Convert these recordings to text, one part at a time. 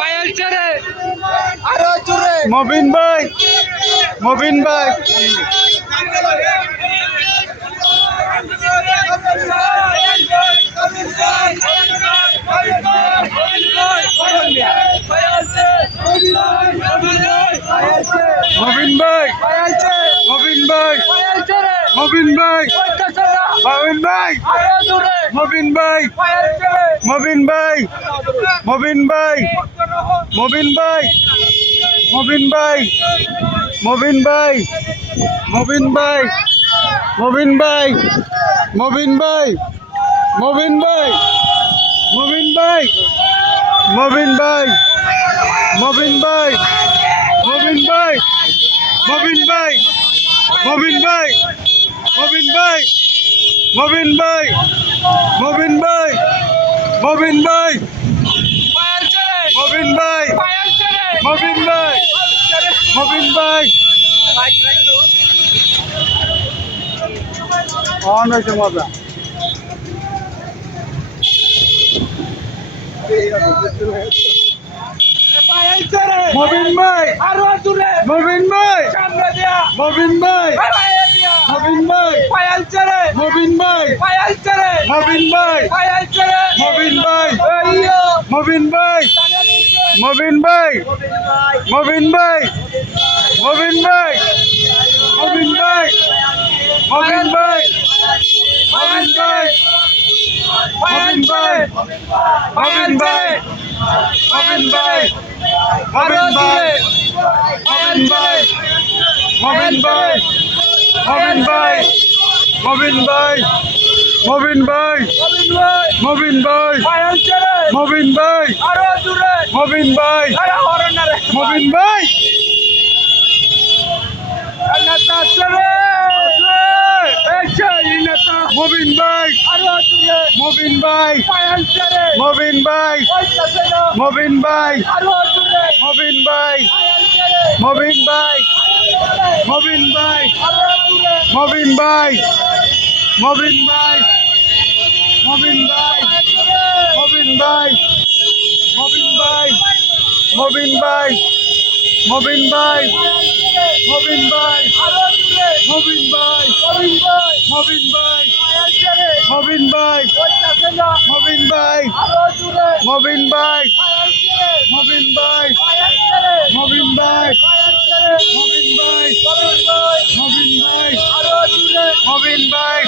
পায়েলছে রে। আরও জোরে মবিন ভাই মবিন ভাই। মবিন ভাই মবিন ভাই মবিন ভাই মবিন ভাই মবিন ভাই মবিন ভাই মবিন ভাই মবিন ভাই মবিন ভাই মবিন ভাই মবিন ভাই মবিন ভাই মবিন ভাই মবিন ভাই মবিন ভাই মবিন ভাই মবিন ভাই মবিন ভাই মবিন ভাই মবিন ভাই মবিন ভাই মবিন ভাই মবিন ভাই মবিন ভাই পায়েলছে রে মবিন ভাই মবিন ভাই মবিন ভাই অন হয়েছে মজা মবিন ভাই আরও জোরে মবিন ভাই সামনে দিয়া মবিন ভাই পায়ে দিয়া মবিন ভাই পায়েলছে রে মবিন ভাই পায়েলছে রে মবিন ভাই মবিন ভাই মবিন ভাই মবিন ভাই মবিন ভাই মবিন ভাই মবিন ভাই মবিন ভাই মবিন ভাই মবিন ভাই মবিন ভাই মবিন ভাই মবিন ভাই মবিন ভাই মবিন ভাই মবিন ভাই মবিন ভাই মবিন ভাই মবিন ভাই পায়েলছে রে মবিন ভাই আরও জোরে মবিন ভাই আরে হরন রে মবিন ভাই নেতা এই নেতা মবিন ভাই আরও জোরে মবিন ভাই মবিন ভাই মবিন ভাই আরও জোরে মবিন ভাই মবিন ভাই মবিন ভাই মবিন ভাই মবিন ভাই মবিন ভাই মবিন ভাই মবিন ভাই মবিন ভাই মবিন ভাই মবিন ভাই মবিন ভাই কবিন ভাই মবিন ভাই মবিন ভাই মবিন ভাই মবিন ভাই মবিন ভাই মবিন ভাই মবিন ভাই মবিন ভাই মবিন ভাই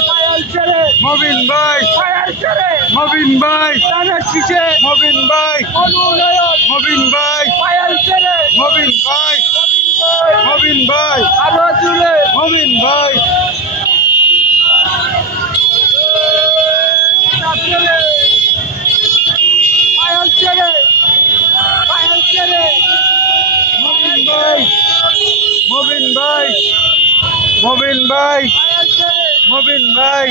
মবিন ভাই ফায়ার করে মবিন ভাই তানের পিছে মবিন ভাই অনুনয়ন মবিন ভাই ফায়ার করে মবিন ভাই মবিন ভাই আরও মবিন ভাই Mobin Bay. Mobin Bay. Mobin Bay.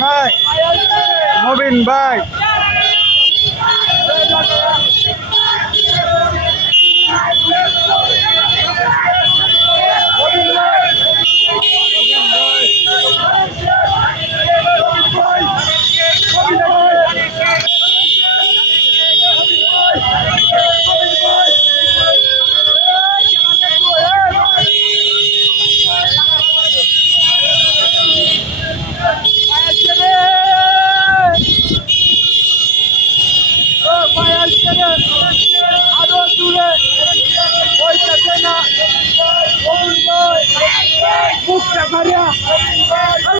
ভাই। মবিন ভাই।